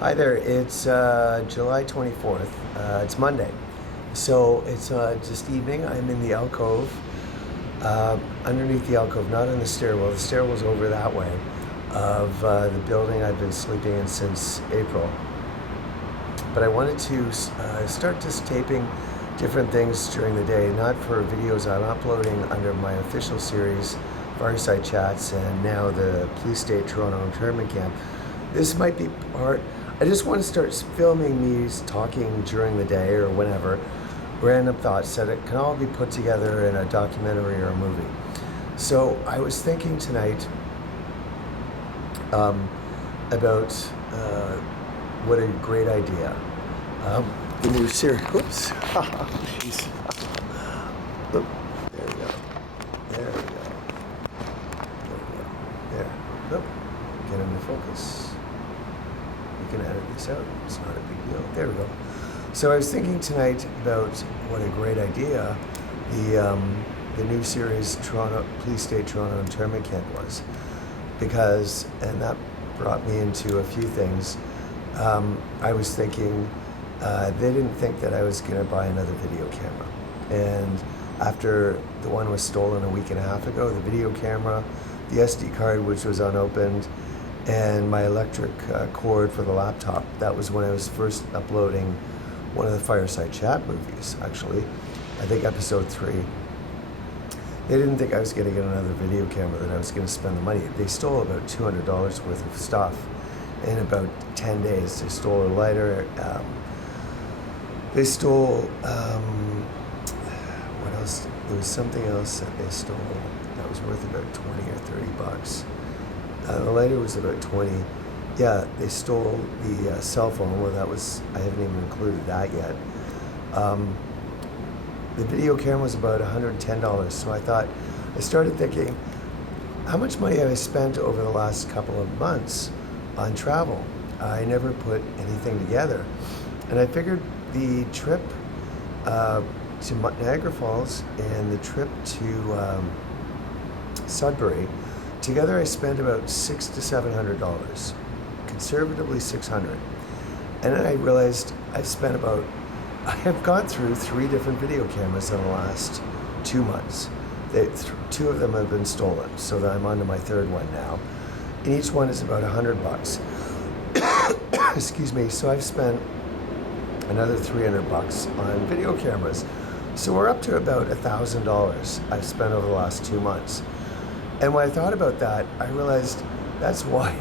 Hi there, it's July 24th. It's Monday. So it's just evening. I'm in the alcove, underneath the alcove, not in the stairwell. The stairwell's over that way, of the building I've been sleeping in since April. But I wanted to start just taping different things during the day, not for videos I'm uploading under my official series, Fireside Chats, and now the POLICESTATE Toronto internment camp. This might be part. I just want to start filming me talking during the day or whenever, random thoughts that it can all be put together in a documentary or a movie. So I was thinking tonight about what a great idea. The new series. Oops. Jeez. Oop. There we go. There we go. There we go. There. Nope. Get into focus. We can edit this out. It's not a big deal. There we go. So I was thinking tonight about what a great idea the new series POLICESTATE Toronto internment camp was, because, and that brought me into a few things. I was thinking they didn't think that I was going to buy another video camera, and after the one was stolen a week and a half ago, the video camera, the SD card which was unopened, and my electric cord for the laptop. That was when I was first uploading one of the Fireside Chat movies, actually. I think episode 3. They didn't think I was going to get another video camera, that I was going to spend the money. They stole about $200 worth of stuff in about 10 days. They stole a lighter. They stole, what else? There was something else that they stole that was worth about 20 or 30 bucks. The lighter was about 20. Yeah, they stole the cell phone. Well, that was, I haven't even included that yet. The video camera was about $110. So I started thinking, how much money have I spent over the last couple of months on travel? I never put anything together. And I figured the trip to Niagara Falls and the trip to Sudbury, together I spent about $600 to $700, conservatively $600. And then I realized I have gone through 3 different video cameras in the last 2 months. 2 of them have been stolen, so that I'm on to my 3rd one now. And each one is about $100. Excuse me. So I've spent another $300 on video cameras. So we're up to about $1,000 I've spent over the last 2 months. And when I thought about that, I realized that's why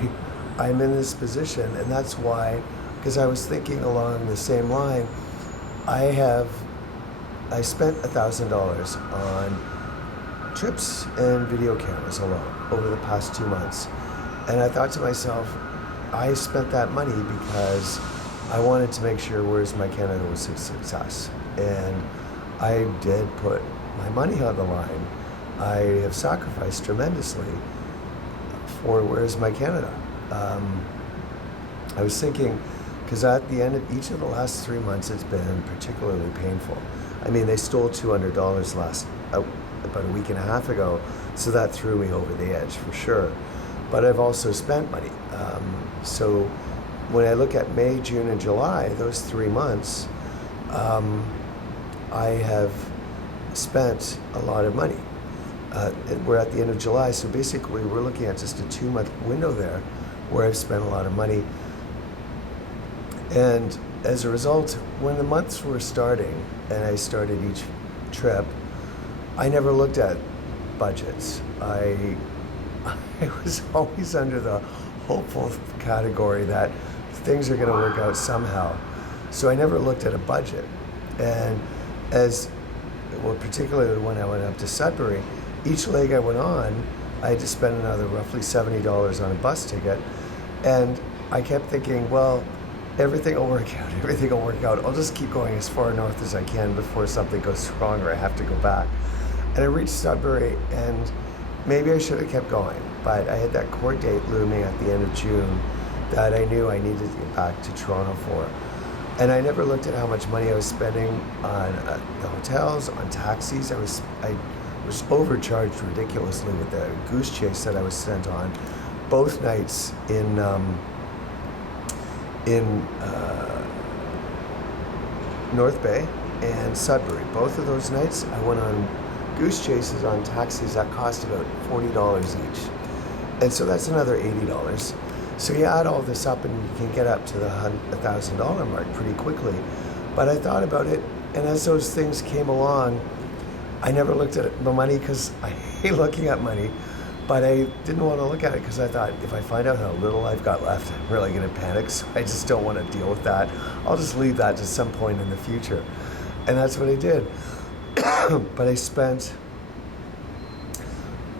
I'm in this position, and that's why, because I was thinking along the same line, I spent $1,000 on trips and video cameras alone over the past 2 months. And I thought to myself, I spent that money because I wanted to make sure Where's My Canada was a success. And I did put my money on the line. I have sacrificed tremendously for Where's My Canada. I was thinking, because at the end of each of the last 3 months, it's been particularly painful. I mean, they stole $200 about a week and a half ago, so that threw me over the edge for sure. But I've also spent money. So when I look at May, June, and July, those 3 months, I have spent a lot of money. We're at the end of July, so basically we're looking at just a 2-month window there where I've spent a lot of money. And as a result, when the months were starting and I started each trip, I never looked at budgets. I was always under the hopeful category that things are going to work out somehow. So I never looked at a budget. And particularly when I went up to Sudbury, each leg I went on, I had to spend another roughly $70 on a bus ticket. And I kept thinking, well, everything will work out. I'll just keep going as far north as I can before something goes wrong or I have to go back. And I reached Sudbury, and maybe I should have kept going, but I had that court date looming at the end of June that I knew I needed to get back to Toronto for. And I never looked at how much money I was spending on the hotels, on taxis. I was overcharged ridiculously with the goose chase that I was sent on both nights in in North Bay and Sudbury. Both of those nights, I went on goose chases on taxis that cost about $40 each. And so that's another $80. So you add all this up and you can get up to the $1,000 mark pretty quickly. But I thought about it, and as those things came along, I never looked at the money because I hate looking at money, but I didn't want to look at it because I thought if I find out how little I've got left, I'm really going to panic. So I just don't want to deal with that. I'll just leave that to some point in the future. And that's what I did. But I spent,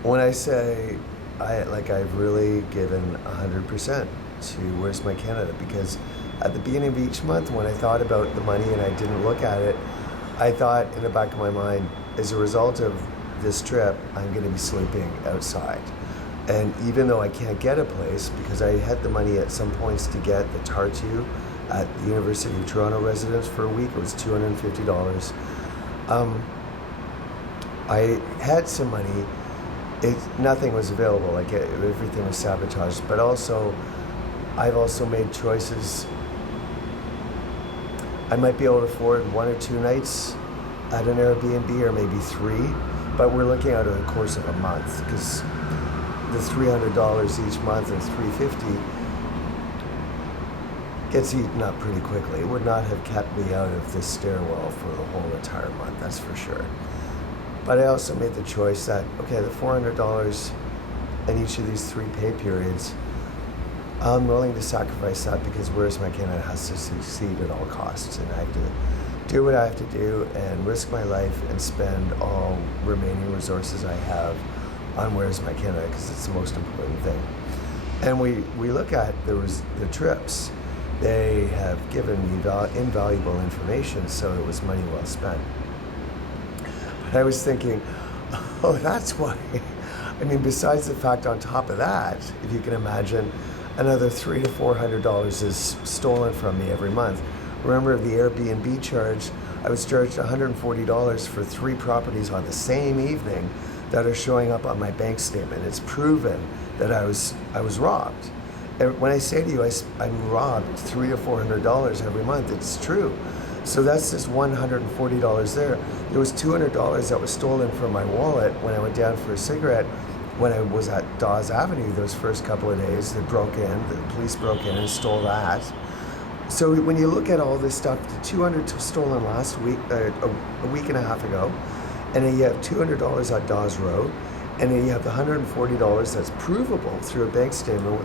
when I say, I've really given 100% to Where's My Canada, because at the beginning of each month when I thought about the money and I didn't look at it, I thought in the back of my mind, as a result of this trip, I'm going to be sleeping outside. And even though I can't get a place, because I had the money at some points to get the Tartu at the University of Toronto residence for a week, it was $250. I had some money. Nothing was available, everything was sabotaged. But also, I've also made choices. I might be able to afford 1 or 2 nights at an Airbnb, or maybe 3, but we're looking at a course of a month, because the $300 each month and $350 gets eaten up pretty quickly. It would not have kept me out of this stairwell for the whole entire month, that's for sure. But I also made the choice that, okay, the $400 in each of these 3 pay periods, I'm willing to sacrifice that because Where's My Canada has to succeed at all costs, and I have to do what I have to do and risk my life and spend all remaining resources I have on Where's My Canada, because it's the most important thing. And we look at the trips. They have given me invaluable information, so it was money well spent. But I was thinking, oh, that's why. I mean, besides the fact on top of that, if you can imagine, another $300 to $400 is stolen from me every month. Remember the Airbnb charge? I was charged $140 for 3 properties on the same evening that are showing up on my bank statement. It's proven that I was robbed. And when I say to you, I'm robbed $300 to $400 every month, it's true. So that's just $140 there. There was $200 that was stolen from my wallet when I went down for a cigarette when I was at Dawes Avenue those first couple of days. The police broke in and stole that. So when you look at all this stuff, the $200 stolen last week, a week and a half ago, and then you have $200 at Dawes Road, and then you have the $140 that's provable through a bank statement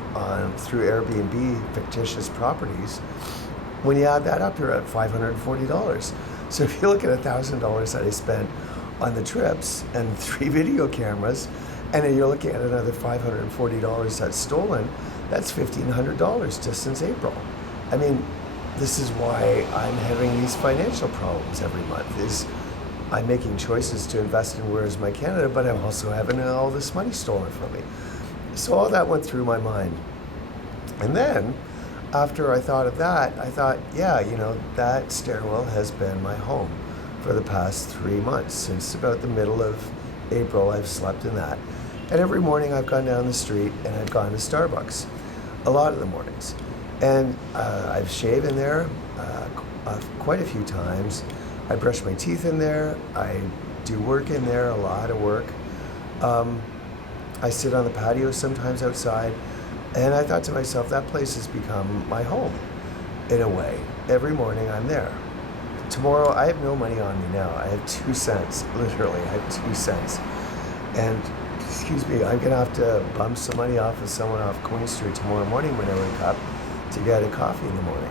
through Airbnb fictitious properties. When you add that up, you're at $540. So if you look at $1,000 that I spent on the trips and 3 video cameras, and then you're looking at another $540 that's stolen, that's $1,500 just since April. I mean, this is why I'm having these financial problems every month, is I'm making choices to invest in Where's My Canada, but I'm also having all this money stolen from me. So all that went through my mind. And then, after I thought of that, I thought, yeah, that stairwell has been my home for the past 3 months. Since about the middle of April, I've slept in that. And every morning I've gone down the street and I've gone to Starbucks, a lot of the mornings. And I've shaved in there quite a few times. I brush my teeth in there. I do work in there, a lot of work. I sit on the patio sometimes outside. And I thought to myself, that place has become my home in a way. Every morning I'm there. Tomorrow, I have no money on me now. I have 2 cents, literally, I have 2 cents. And, excuse me, I'm gonna have to bum some money off of someone off Queen Street tomorrow morning when I wake up to get a coffee in the morning.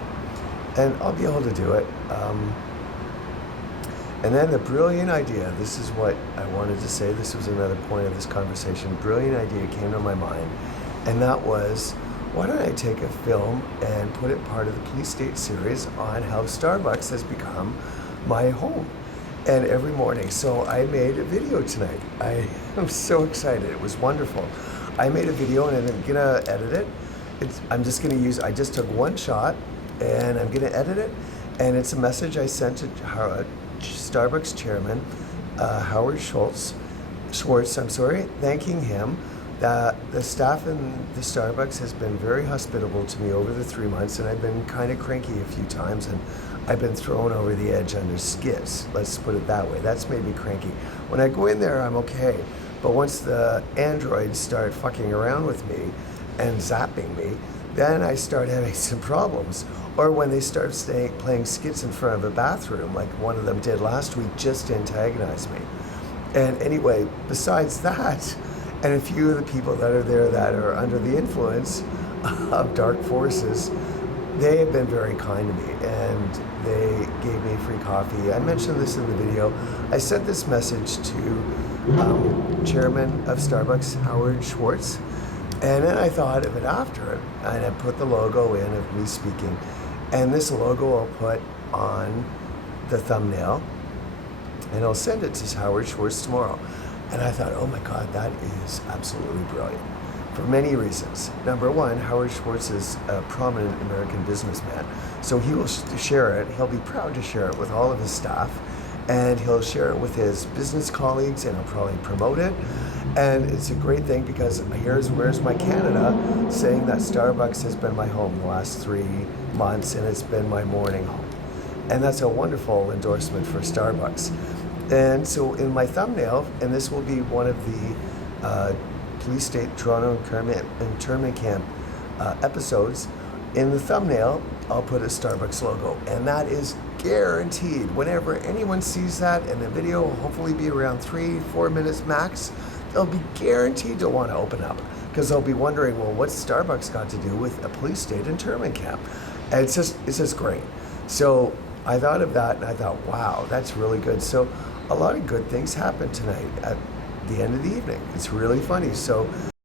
And I'll be able to do it. And then the brilliant idea, this is what I wanted to say, this was another point of this conversation, brilliant idea came to my mind, and that was, why don't I take a film and put it part of the POLICESTATE series on how Starbucks has become my home, and every morning. So I made a video tonight. I am so excited, it was wonderful. I made a video and I'm gonna edit it. I just took 1 shot and I'm gonna edit it, and it's a message I sent to Starbucks chairman, Howard Schwartz, thanking him The staff in the Starbucks has been very hospitable to me over the 3 months, and I've been kind of cranky a few times, and I've been thrown over the edge under skits. Let's put it that way. That's made me cranky. When I go in there, I'm okay. But once the androids start fucking around with me and zapping me, then I start having some problems. Or when they start playing skits in front of a bathroom, like one of them did last week, just to antagonize me. And anyway, besides that, and a few of the people that are there that are under the influence of dark forces, they have been very kind to me, and they gave me free coffee. I mentioned this in the video. I sent this message to chairman of Starbucks, Howard Schwartz, and then I thought of it after, and I put the logo in of me speaking, and this logo I'll put on the thumbnail, and I'll send it to Howard Schwartz tomorrow. And I thought, oh my God, that is absolutely brilliant for many reasons. Number one, Howard Schwartz is a prominent American businessman, so he will share it. He'll be proud to share it with all of his staff, and he'll share it with his business colleagues, and he'll probably promote it. And it's a great thing because here's Where's My Canada saying that Starbucks has been my home the last 3 months, and it's been my morning home. And that's a wonderful endorsement for Starbucks. And so in my thumbnail, and this will be one of the POLICESTATE Toronto internment camp episodes, in the thumbnail, I'll put a Starbucks logo. And that is guaranteed. Whenever anyone sees that, and the video will hopefully be around 3-4 minutes max, they'll be guaranteed to want to open up, because they'll be wondering, well, what's Starbucks got to do with a POLICESTATE internment camp? And it's just great. So I thought of that, and I thought, wow, that's really good. So a lot of good things happened tonight at the end of the evening. It's really funny. So